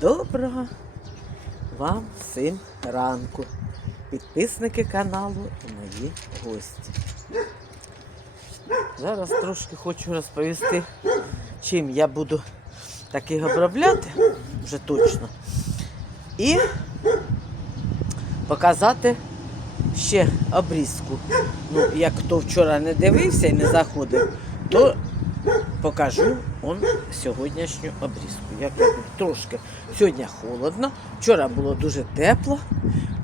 Доброго вам всім ранку, підписники каналу і мої гості. Зараз трошки хочу розповісти, чим я буду таких обробляти, вже точно. І показати ще обрізку. Ну, як хто вчора не дивився і не заходив, то покажу он сьогоднішню обрізку. Як я трошки сьогодні холодно. Вчора було дуже тепло,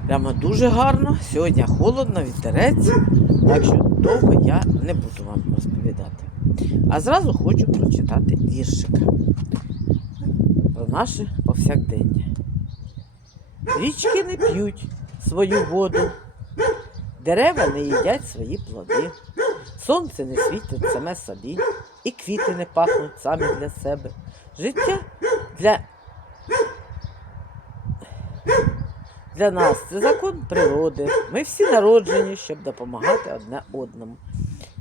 прямо дуже гарно. Сьогодні холодно, вітерець. Так що довго я не буду вам розповідати. А зразу хочу прочитати віршика про наше повсякдення. Річки не п'ють свою воду, дерева не їдять свої плоди, сонце не світить саме собі, і квіти не пахнуть самі для себе. Життя для, для нас це закон природи. Ми всі народжені, щоб допомагати одне одному.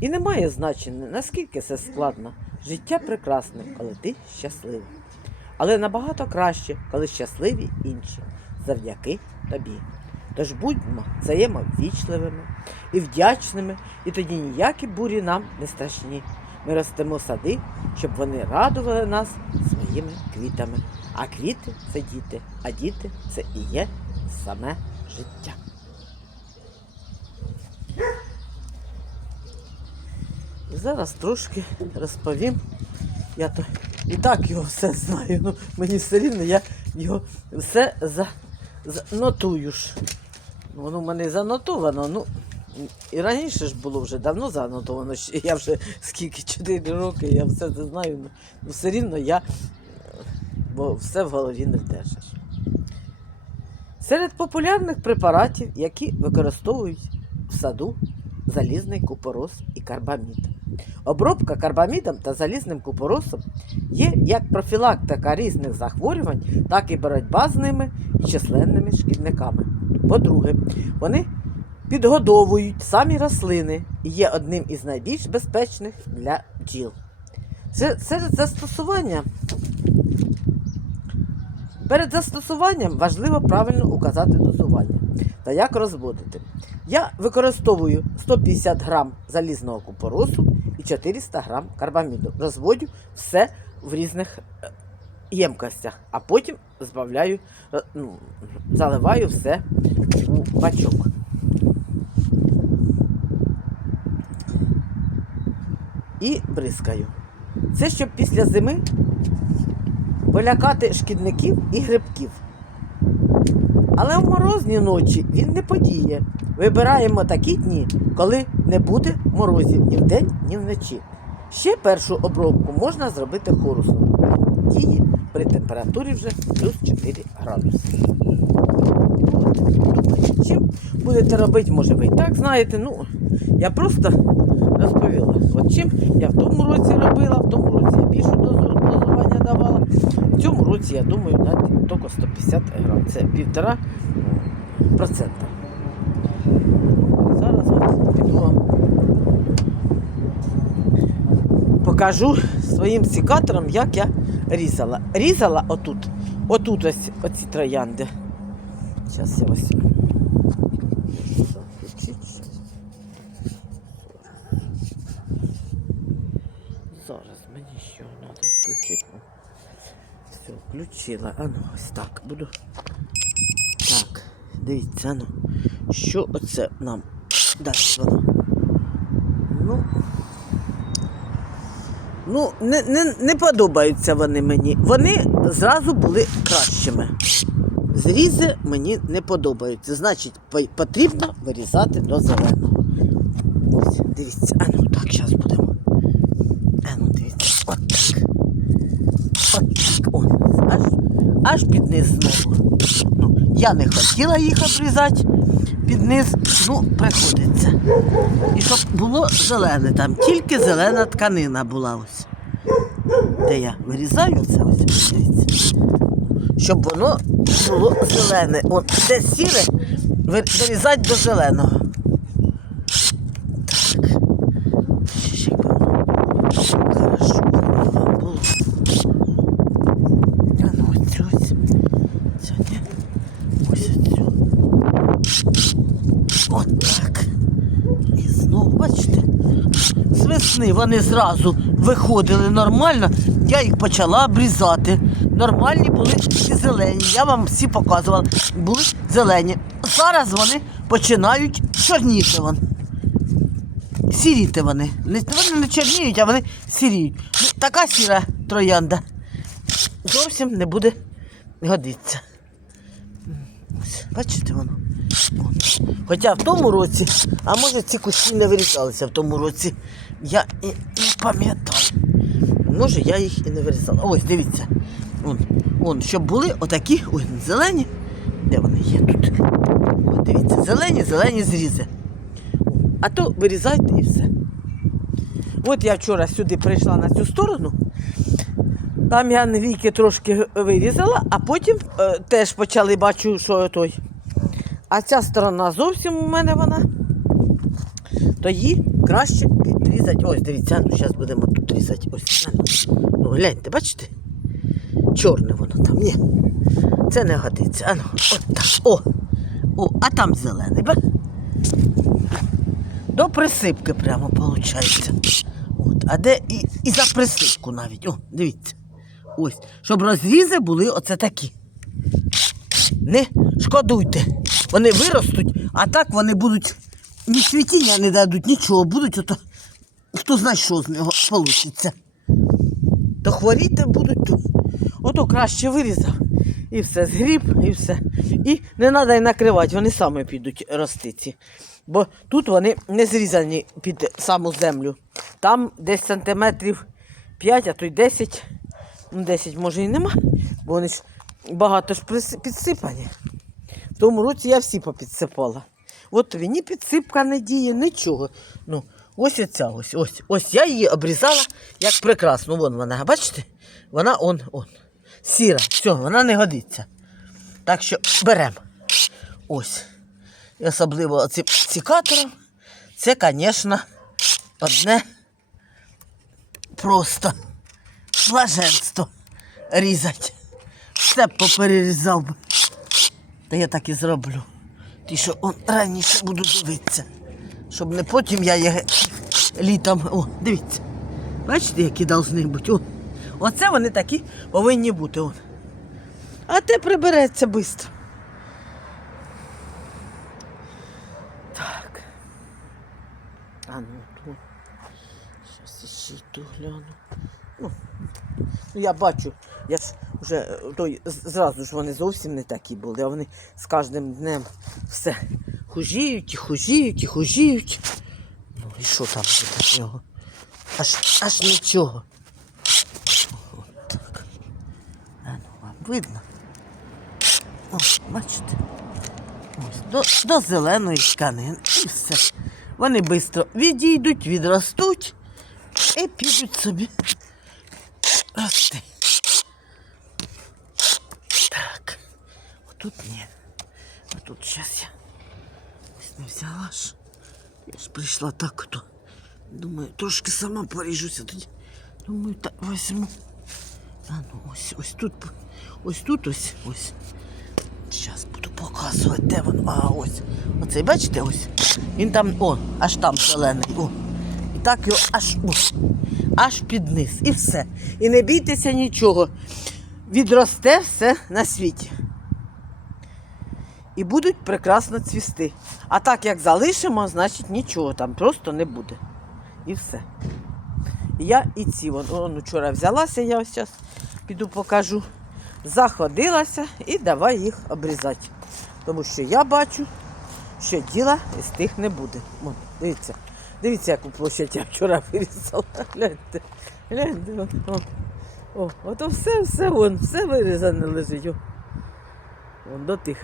І немає значення, наскільки це складно. Життя прекрасне, коли ти щасливий. Але набагато краще, коли щасливі інші, завдяки тобі. Тож будьмо взаємовічливими і вдячними, і тоді ніякі бурі нам не страшні. Ми ростемо сади, щоб вони радували нас своїми квітами. А квіти це діти, а діти це і є саме життя. І зараз трошки розповім. Я то і так його все знаю. Ну, мені все рівно, я його все за, занотую ж. Ну, Воно в мене занотовано. Ну, і раніше ж було вже давно занотовано. Я вже скільки 4 роки, я все це знаю. Ну, ну, все рівно я, бо все в голові не вдержиш. Серед популярних препаратів, які використовують в саду залізний купорос і карбамід. Обробка карбамідом та залізним купоросом є як профілактика різних захворювань, так і боротьба з ними і численними шкідниками. По-друге, вони підгодовують самі рослини і є одним із найбільш безпечних для бджіл. Серед застосування Перед застосуванням важливо правильно указати дозування та як розводити. Я використовую 150 грам залізного купоросу і 400 грам карбаміду. Розводю все в різних е, ємкостях, а потім збавляю, е, ну, заливаю все у бачок. І бризкаю. Це щоб після зими полякати шкідників і грибків. Але в морозні ночі він не подіє. Вибираємо такі дні, коли не буде морозів ні вдень, ні вночі. Ще першу обробку можна зробити хорусом. Діє при температурі вже плюс 4 градуси. Чим будете робити, може ви і так знаєте. Ну, я просто розповіла. От чим я в тому році робила, в тому році я більше дозування давала. В цьому році, я думаю, дати тільки 150 грам. Це півтора процента. Зараз піду вам покажу своїм секатором, як я різала. Різала отут. Отут ось оці троянди. Зараз я ось. Включить щас. Зараз мені ще треба включити. Все, включила. А ну ось так буду. Так, дивіться, ну. Що оце нам дасть воно? Ну. Ну, не, не, не подобаються вони мені. Вони зразу були кращими. Зрізи мені не подобаються. Значить, потрібно вирізати до зеленого. Дивіться, а ну так, зараз будемо. А ну дивіться, от так. От так. О, аж, аж під низ знову. Ну, я не хотіла їх обрізати під низ, ну, приходиться. І щоб було зелене, там тільки зелена тканина була ось. Де я вирізаю це ось, дивіться. Щоб воно було зелене. От де сіре, вирізати до зеленого. Так. Ще б воно хорошо вам було. А ну ось ось. Весни вони зразу виходили нормально, я їх почала обрізати. Нормальні були зелені. Я вам всі показувала. Були зелені. Зараз вони починають чорніти. Вон. Сіріти вони. Вони не чорніють, а вони сіріють. Ну, така сіра троянда зовсім не буде годитися. Бачите воно? Хоча в тому році, а може ці кущі не вирізалися в тому році. Я і не пам'ятаю. Може, я їх і не вирізала. Ось, дивіться. Вон, вон, щоб були отакі, ой, зелені. Де вони є тут? Ось, дивіться, зелені, зелені зрізи. А то вирізайте і все. От я вчора сюди прийшла на цю сторону. Там я віки трошки вирізала, а потім е, теж почали бачу, що той. А ця сторона зовсім у мене вона. То її краще підрізати. Ось, дивіться, ну зараз будемо тут різати. Ось. Ну, ну гляньте, бачите? Чорне воно там. Ні. Це не годиться. А ну, от так. О! О, а там зелений? До присипки прямо виходить. От, а де і, і за присипку навіть. О, дивіться. Ось. Щоб розрізи були оце такі. Не шкодуйте. Вони виростуть, а так вони будуть ні цвітіння не дадуть, нічого. Будуть ото. Хто знає, що з нього вийде. То хворіти будуть тут. Ото краще вирізав. І все, згріб, і все. І не треба й накривати, вони самі підуть рости ці. Бо тут вони не зрізані під саму землю. Там десь сантиметрів 5, а то й 10. Ну, 10 може і нема, бо вони ж багато ж підсипані. В тому році я всі попідсипала. От тобі ні підсипка не діє, нічого. Ну, ось оця ось, ось. Ось я її обрізала як прекрасно. Вон вона, бачите? Вона он, он. Сіра, все, вона не годиться. Так що беремо. Ось. І особливо цим цікатором. Це, звісно, одне просто блаженство різати. Все поперерізав би. Та я так і зроблю. Ті, що он раніше буду дивитися. Щоб не потім я їх літом. О, дивіться. Бачите, які повинні бути. О, оце вони такі повинні бути. Он. А те прибереться швидко. Так. А ну, тут. Щас ще й гляну. Ну, я бачу, я ж вже е, той зразу ж вони зовсім не такі були, а вони з кожним днем все хужіють і хужіють і хужіють. Ну і що там буде в нього? Аж, аж нічого. От так. А ну вам видно? О, бачите? Ось, до, до зеленої тканини і все. Вони швидко відійдуть, відростуть і підуть собі рости. Так. Отут ні. Тут зараз я не взяла ж. Я ж прийшла так то. Думаю, трошки сама поріжуся тоді. Думаю, так візьму. А ну ось, ось тут, ось тут ось, ось. Зараз буду показувати, де воно. А, ось. Оцей, бачите, ось. Він там, о, аж там зелений. О. І так його аж ось, аж під низ. І все. І не бійтеся нічого. Відросте все на світі. І будуть прекрасно цвісти. А так як залишимо, значить нічого там просто не буде. І все. Я і ці вон, вон вчора взялася, я ось зараз піду покажу. Заходилася і давай їх обрізати. Тому що я бачу, що діла із тих не буде. Вон, дивіться, дивіться, яку площадь я вчора вирізала. Гляньте, гляньте. О, о, ото все, все, вон, все вирізане лежить. О. Вон до тих.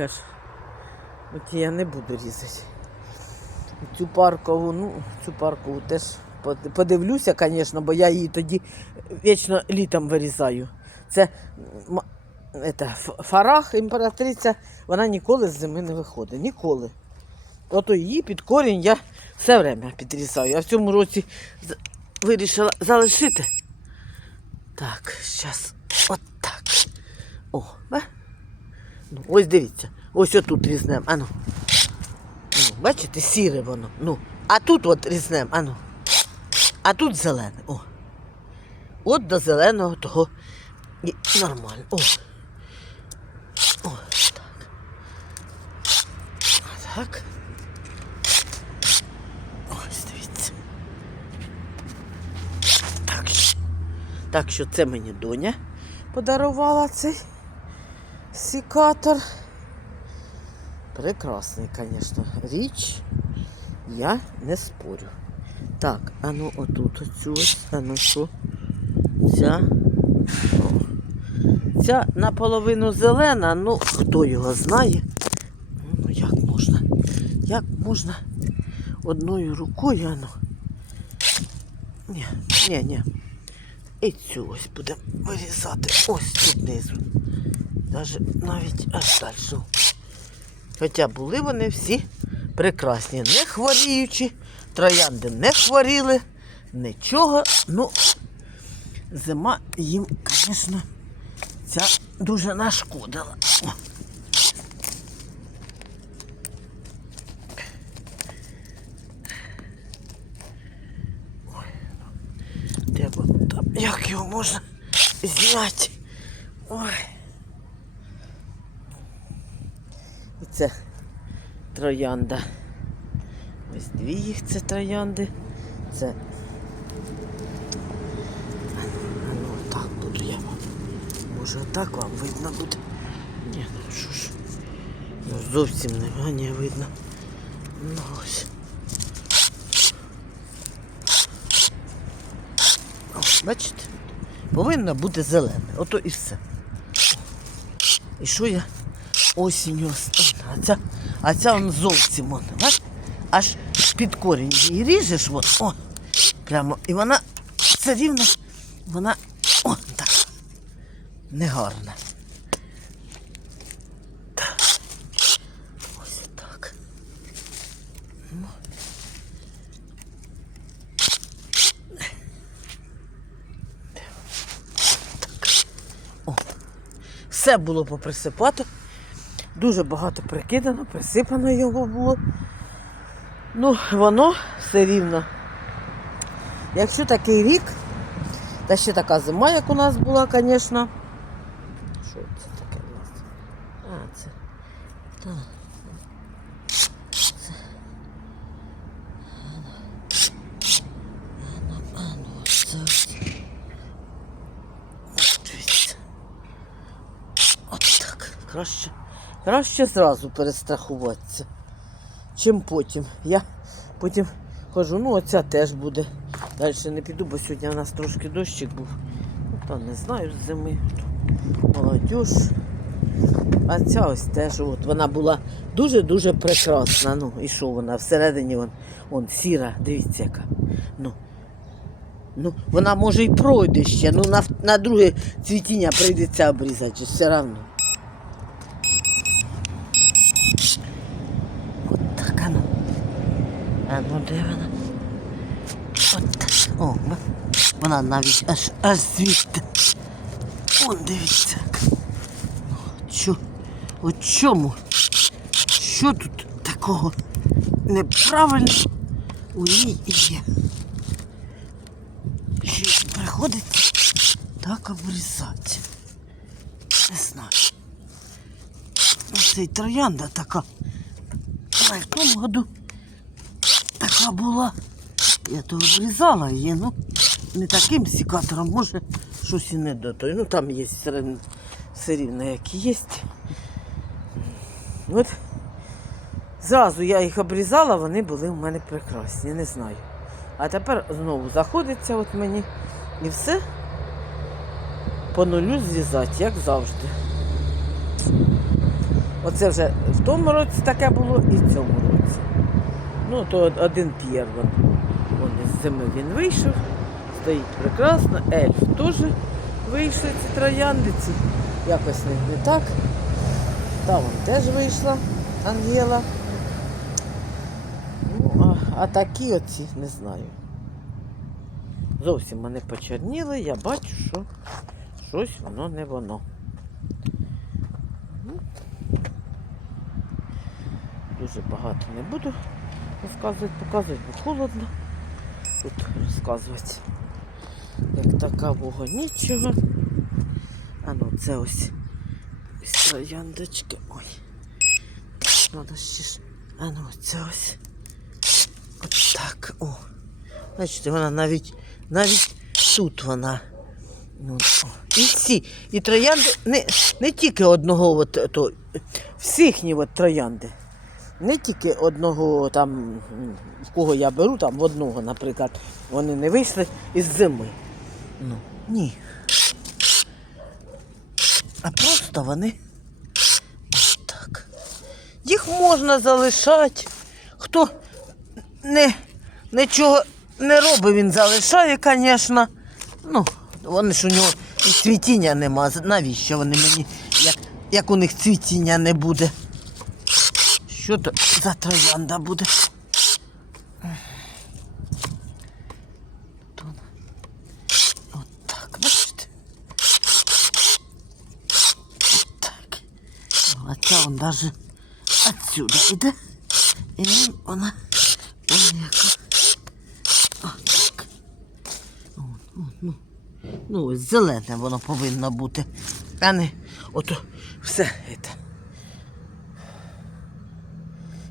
От я не буду різати. Цю паркову, ну, цю паркову теж подивлюся, звісно, бо я її тоді вічно літом вирізаю. Це ф- фарах, імператриця, вона ніколи з зими не виходить. Ніколи. Ото її під корінь я все время підрізаю. Я в цьому році вирішила залишити. Так, зараз от так. О, ба? Ну, ось дивіться, ось отут різнем. Ану. Ну, бачите, сіре воно. Ну. А тут от різнем, ану. А тут зелене. О. От до зеленого того і нормально. О. О, так. Так. Ось дивіться. Так. що- Так що це мені доня подарувала цей сікатор. Прекрасний, звісно, річ. Я не спорю. Так, а ну отут оцю ось, а ну що? Ця. О. Ця наполовину зелена, ну хто його знає. Ну як можна? Як можна одною рукою, а ну. Ні, ні, ні. І цю ось будемо вирізати. Ось тут низу. Навіть аж далі. Хоча були вони всі прекрасні, не хворіючі, троянди не хворіли, нічого. Ну, зима їм, звісно, ця дуже нашкодила. О. Ой, ну, Де воно там? Як його можна зняти? Ой. І це троянда. Ось дві їх це троянди. Це. А ну так буду я вам. Може так вам видно буде. Ні, ну що ж. Ну зовсім нема, не видно. Ну ось. О, бачите? Повинно бути зелена. Ото і все. І що я осінню остану? А ця, а ця он зовсім он, бач? аж під корінь її ріжеш, от, о, прямо, і вона все рівно, вона о, так, негарна. Так. Ось так. Ну. Так. О. Все було поприсипати. Дуже багато прикидано, присипано його було. Ну, воно все рівно. Якщо такий рік, та ще така зима, як у нас була, звісно. Що це таке у нас? А, це. Та. Це. Ану, ану, це ось. От Дивіться. От так. Краще. Краще зразу перестрахуватися, чим потім. Я потім кажу, ну оця теж буде. Далі не піду, бо сьогодні у нас трошки дощик був. Ну, то не знаю з зими. Молодіж. А ця ось теж, от, вона була дуже-дуже прекрасна. Ну, і що вона? Всередині вон, вон сіра, дивіться яка. Ну, ну, вона може і пройде ще, ну на, на друге цвітіння прийдеться обрізати, все одно. От так, а ну. А ну де вона? От. О, вона навіть аж аж звідти. Он дивіться. Що? От чому? Що тут такого неправильно у ній є? Що приходиться так обрізати? Не знаю. Ну, Це й троянда така. А в году така була. Я то обрізала її, ну не таким сікатором, може щось і не до той. Ну там є все рівно- все рівно, як і є. От зразу я їх обрізала, вони були в мене прекрасні, не знаю. А тепер знову заходиться от мені і все по нулю зрізати, як завжди. Оце вже в тому році таке було і в цьому році. Ну, то один п'єр із зими він вийшов, стоїть прекрасно. Ельф теж вийшли ці трояндиці. Якось них не так. Та вон теж вийшла Ангела. Ну, а, а такі оці не знаю. Зовсім вони почерніли, я бачу, що щось воно не воно. Ну, Дуже багато не буду розказувати, показувати, бо холодно. тут розказувати. Як така такового нічого. А ну це ось. Ось. Ой. Надо ще ж. А ну це ось. От так. О. Бачите, вона навіть навіть тут вона. Ну. І всі. І троянди не, не тільки одного, от, то, всіхні от троянди. Не тільки одного там, в кого я беру, там в одного, наприклад, вони не вийшли із зими. Ну, ні. А просто вони так. Їх можна залишати. Хто не, нічого не робить, він залишає, звісно. Ну, вони ж у нього і цвітіння нема. Навіщо вони мені, як, як у них цвітіння не буде? Що то за троянда буде? Тут вона. От так, бачите? От так. О, А ця вон даже отсюда йде. І вон вона вон яка. Отак. О, ну. Ну, ось зелене воно повинно бути. А не ото все це.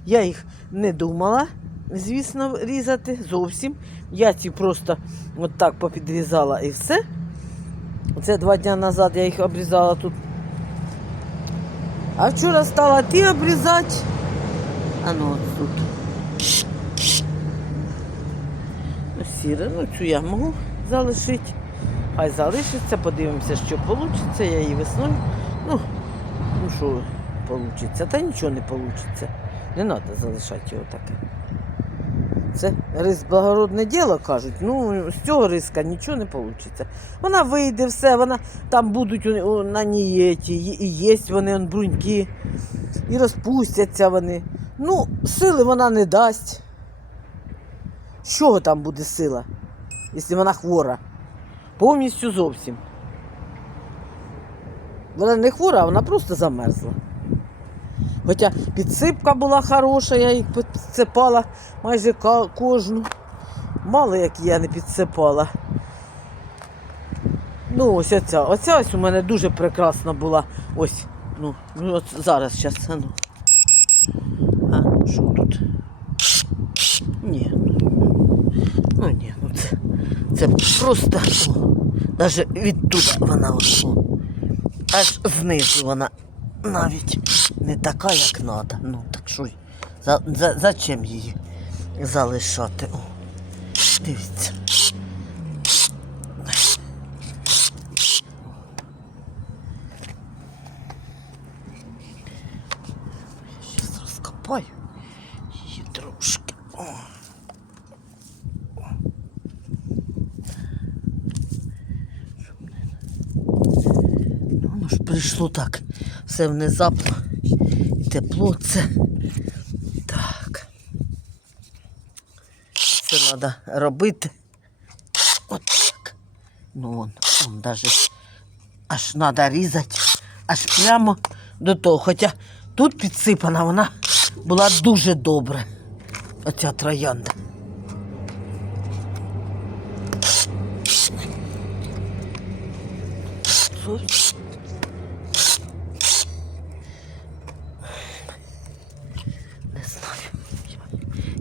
Я їх не думала, звісно, різати зовсім. Я ці просто от так попідрізала і все. Це два дні назад я їх обрізала тут. А вчора стала ти обрізати. А ну от тут. Ну, сіре, ну цю я можу залишити. Хай залишиться, подивимося, що вийде. Я її весною. Ну, ну що вийде? Та нічого не вийде. Не треба залишати його таке. Це рис благородне діло, кажуть. Ну, з цього риска нічого не вийде. Вона вийде, все, вона там будуть на нієті, і є вони он, бруньки, і розпустяться вони. Ну, сили вона не дасть. З чого там буде сила, якщо вона хвора? Повністю зовсім. Вона не хвора, вона просто замерзла. Хоча підсипка була хороша, я їх підсипала майже кожну. Мало як я не підсипала. Ну, ось оця. Оця ось у мене дуже прекрасна була. Ось. Ну, ну от зараз зараз. А ну. А, що тут? Ні. Ну, ну ні, ну це. Це просто. Навіть відтуда вона ось. Аж знизу вона навіть не така, як треба. Ну, так що за, за, зачем її залишати? О, дивіться. Зараз розкопаю її трошки. О. Ну, ж прийшло так. Все внезапно. І тепло це. Так. Це треба робити. От так. Ну вон, вон даже аж треба різати. Аж прямо до того. Хоча тут підсипана вона була дуже добре. Оця троянда.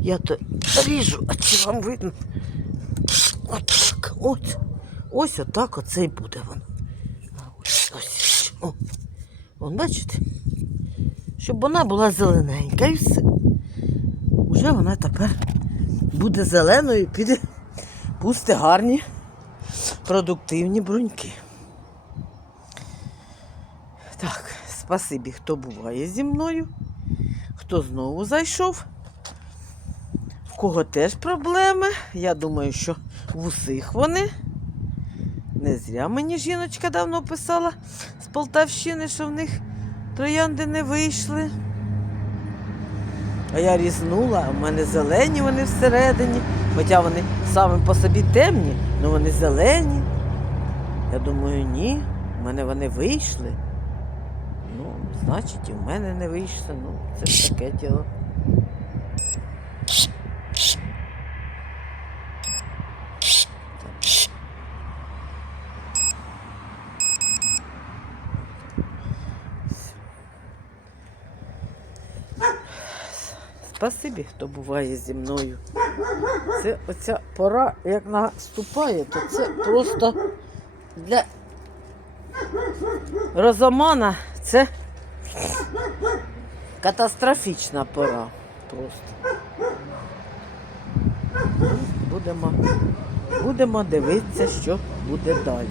Я то ріжу, а чи вам видно? От так. Ось. Отак оце і буде воно. Ось, ось. О. Вон, бачите? Щоб вона була зелененька і все. Уже вона тепер буде зеленою, піде пусти гарні, продуктивні бруньки. Так, спасибі, хто буває зі мною, хто знову зайшов. Кого теж проблеми. Я думаю, що в усіх вони. Не зря мені жіночка давно писала з Полтавщини, що в них троянди не вийшли. А я різнула, а в мене зелені вони всередині, хоча вони саме по собі темні, але вони зелені. Я думаю, ні, в мене вони вийшли. Ну, значить, і в мене не вийшло. Ну, це ж таке діло. Спасибі, хто буває зі мною. Це оця пора, як наступає, то це просто для розомана це катастрофічна пора. Просто. Будемо, будемо дивитися, що буде далі.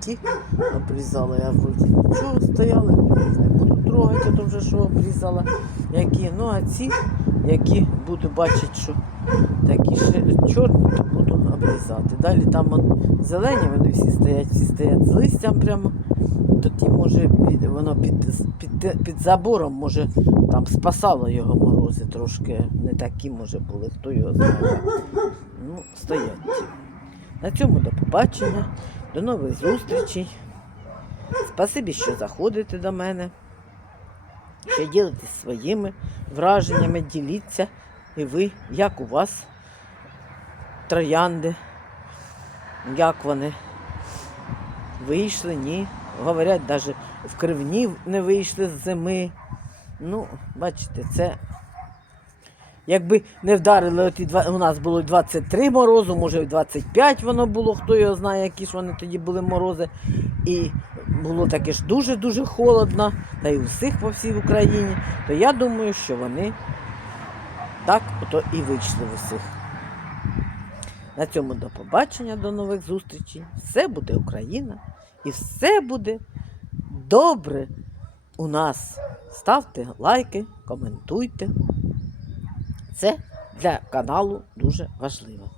Ті обрізала я вроді нічого стояли, не буду трогати, то вже що обрізала. Які. Ну а ці, які буду бачити, що такі ще чорні, то буду обрізати. Далі там он, зелені, вони всі стоять, всі стоять з листям прямо. То ті, може, воно під, під, під забором, може, там спасало його морози трошки. Не такі, може, були, хто його знає. Ну, стоять. На цьому до побачення, до нових зустрічей. Спасибі, що заходите до мене, що ділитесь своїми враженнями, діліться. І ви, як у вас троянди, як вони вийшли, ні. Говорять, навіть в кривні не вийшли з зими. Ну, бачите, це. Якби не вдарили, оті два, у нас було 23 морозу, може і 25 воно було, хто його знає, які ж вони тоді були морози. І було таке ж дуже-дуже холодно, та й у всіх по всій Україні, то я думаю, що вони так ото і вийшли в усіх. На цьому до побачення, до нових зустрічей. Все буде Україна і все буде добре у нас. Ставте лайки, коментуйте. Це для каналу дуже важливо.